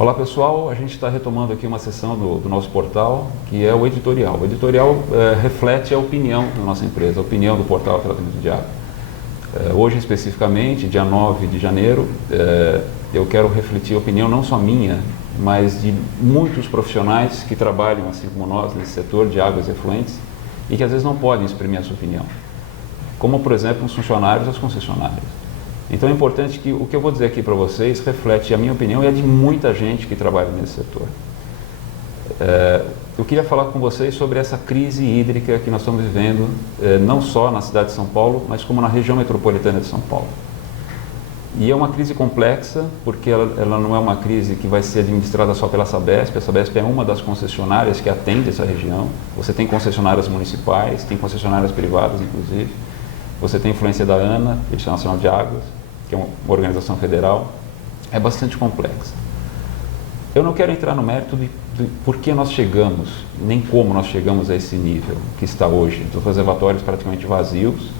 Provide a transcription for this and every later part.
Olá pessoal, a gente está retomando aqui uma sessão do nosso portal, que é o editorial. O editorial reflete a opinião da nossa empresa, a opinião do portal Tratamento de Água. Hoje especificamente, dia 9 de janeiro, eu quero refletir a opinião não só minha, mas de muitos profissionais que trabalham, assim como nós, nesse setor de águas e efluentes e que às vezes não podem exprimir a sua opinião, como por exemplo os funcionários das concessionárias. Então é importante que o que eu vou dizer aqui para vocês reflete a minha opinião e a de muita gente que trabalha nesse setor. Eu queria falar com vocês sobre essa crise hídrica que nós estamos vivendo, não só na cidade de São Paulo, mas como na região metropolitana de São Paulo. E é uma crise complexa, porque ela não é uma crise que vai ser administrada só pela Sabesp. A Sabesp é uma das concessionárias que atende essa região. Você tem concessionárias municipais, tem concessionárias privadas, inclusive. Você tem influência da ANA, Agência Nacional de Águas, que é uma organização federal. É bastante complexa. Eu não quero entrar no mérito de por que nós chegamos, nem como nós chegamos a esse nível que está hoje, dos reservatórios praticamente vazios.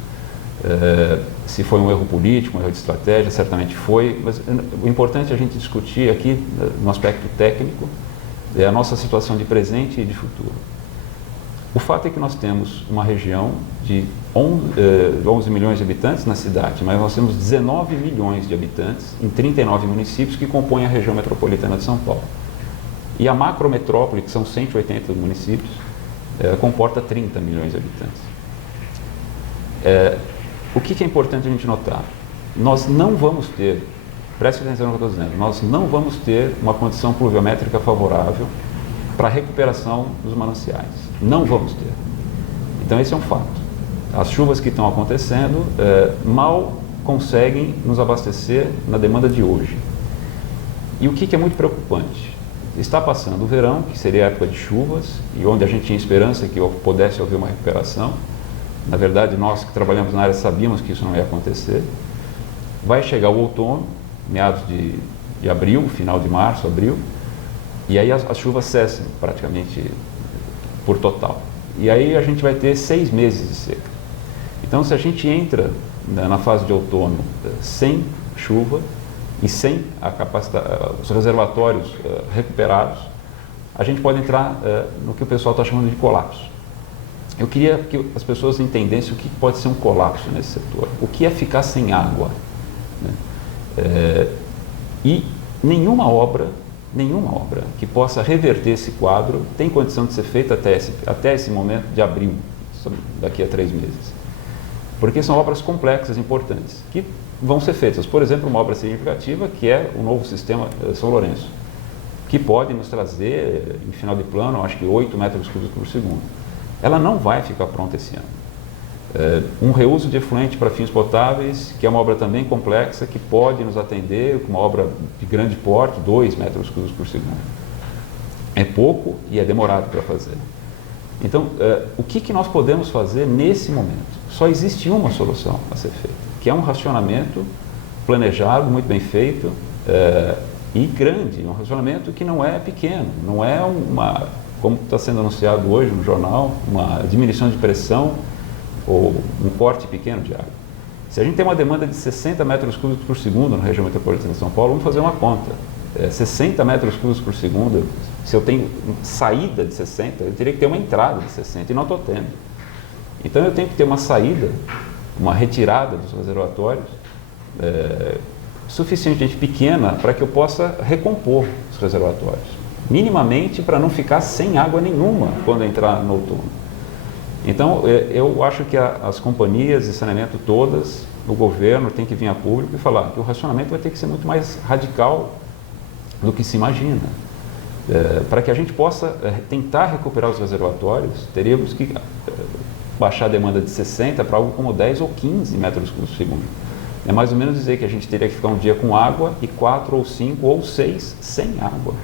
Se foi um erro político, um erro de estratégia, certamente foi, mas o importante é a gente discutir aqui, no aspecto técnico, é a nossa situação de presente e de futuro. O fato é que nós temos uma região de 11 milhões de habitantes na cidade, mas nós temos 19 milhões de habitantes em 39 municípios que compõem a região metropolitana de São Paulo. E a macrometrópole, que são 180 municípios, comporta 30 milhões de habitantes. O que é importante a gente notar? Nós não vamos ter, preste atenção no que eu estou dizendo, nós não vamos ter uma condição pluviométrica favorável para a recuperação dos mananciais. Não vamos ter. Então esse é um fato. As chuvas que estão acontecendo mal conseguem nos abastecer na demanda de hoje. E o que é muito preocupante? Está passando o verão, que seria a época de chuvas, e onde a gente tinha esperança que pudesse haver uma recuperação. Na verdade, nós que trabalhamos na área sabíamos que isso não ia acontecer. Vai chegar o outono, meados de abril, final de março, abril, e aí as chuvas cessam praticamente por total. E aí a gente vai ter 6 meses de seca. Então, se a gente entra na fase de outono sem chuva e sem os reservatórios recuperados, a gente pode entrar no que o pessoal está chamando de colapso. Eu queria que as pessoas entendessem o que pode ser um colapso nesse setor, o que é ficar sem água, né? E nenhuma obra que possa reverter esse quadro tem condição de ser feita até esse momento de abril, daqui a 3 meses. Porque são obras complexas, importantes, que vão ser feitas. Por exemplo, uma obra significativa que é o novo sistema São Lourenço, que pode nos trazer, em final de plano, acho que 8 metros cúbicos por segundo. Ela não vai ficar pronta esse ano. Um reuso de efluente para fins potáveis, que é uma obra também complexa, que pode nos atender com uma obra de grande porte, 2 metros cúbicos por segundo. É pouco e é demorado para fazer. Então, o que nós podemos fazer nesse momento? Só existe uma solução a ser feita, que é um racionamento planejado, muito bem feito e grande, um racionamento que não é pequeno, não é como está sendo anunciado hoje no jornal, uma diminuição de pressão ou um corte pequeno de água. Se a gente tem uma demanda de 60 metros cúbicos por segundo na região metropolitana de São Paulo, vamos fazer uma conta. 60 metros cúbicos por segundo, se eu tenho saída de 60, eu teria que ter uma entrada de 60 e não estou tendo. Então eu tenho que ter uma saída, uma retirada dos reservatórios suficientemente pequena para que eu possa recompor os reservatórios. Minimamente para não ficar sem água nenhuma quando entrar no outono. Então, eu acho que as companhias de saneamento todas, o governo tem que vir a público e falar que o racionamento vai ter que ser muito mais radical do que se imagina. Para que a gente possa tentar recuperar os reservatórios, teríamos que baixar a demanda de 60 para algo como 10 ou 15 metros cúbicos por segundo. É mais ou menos dizer que a gente teria que ficar um dia com água e 4 ou 5 ou 6 sem água.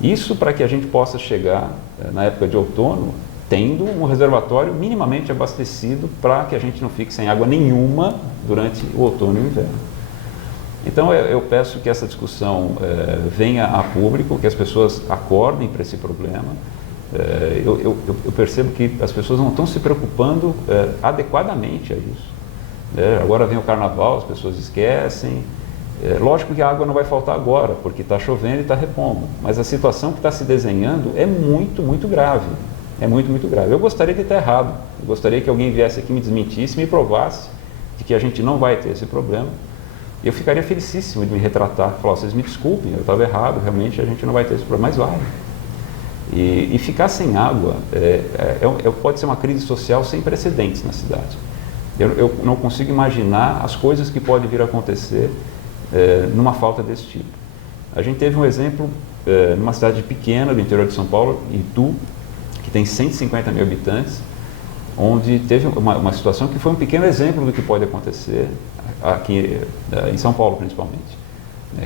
Isso para que a gente possa chegar, na época de outono, tendo um reservatório minimamente abastecido para que a gente não fique sem água nenhuma durante o outono e o inverno. Então eu peço que essa discussão venha a público, que as pessoas acordem para esse problema. Eu percebo que as pessoas não estão se preocupando adequadamente a isso. Agora vem o carnaval, as pessoas esquecem, Lógico que a água não vai faltar agora, porque está chovendo e está repondo, mas a situação que está se desenhando é muito, muito grave. É muito, muito grave. Eu gostaria de estar errado, eu gostaria que alguém viesse aqui, me desmentisse, me provasse de que a gente não vai ter esse problema. Eu ficaria felicíssimo de me retratar, falar, vocês me desculpem, eu estava errado, realmente a gente não vai ter esse problema, mas vai. E ficar sem água pode ser uma crise social sem precedentes na cidade. Eu não consigo imaginar as coisas que podem vir a acontecer numa falta desse tipo. A gente teve um exemplo numa cidade pequena do interior de São Paulo, Itu, que tem 150 mil habitantes, onde teve uma situação que foi um pequeno exemplo do que pode acontecer aqui em São Paulo, principalmente.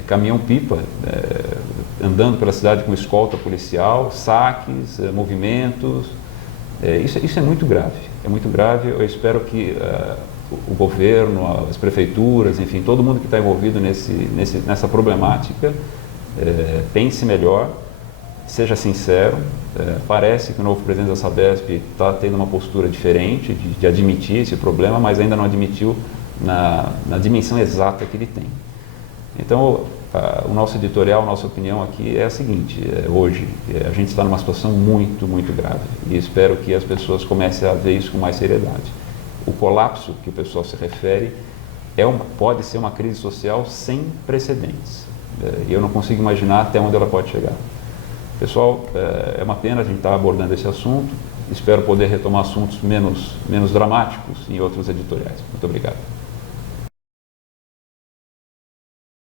Caminhão-pipa andando pela cidade com escolta policial, saques, movimentos. Isso é muito grave. É muito grave. Eu espero que o governo, as prefeituras, enfim, todo mundo que está envolvido nessa problemática pense melhor, seja sincero. Parece que o novo presidente da Sabesp está tendo uma postura diferente de admitir esse problema, mas ainda não admitiu na dimensão exata que ele tem. Então, o nosso editorial, a nossa opinião aqui é a seguinte: hoje a gente está numa situação muito, muito grave e espero que as pessoas comecem a ver isso com mais seriedade. O colapso que o pessoal se refere pode ser uma crise social sem precedentes e eu não consigo imaginar até onde ela pode chegar. Pessoal, é uma pena a gente estar abordando esse assunto. Espero poder retomar assuntos menos dramáticos em outros editoriais. Muito obrigado.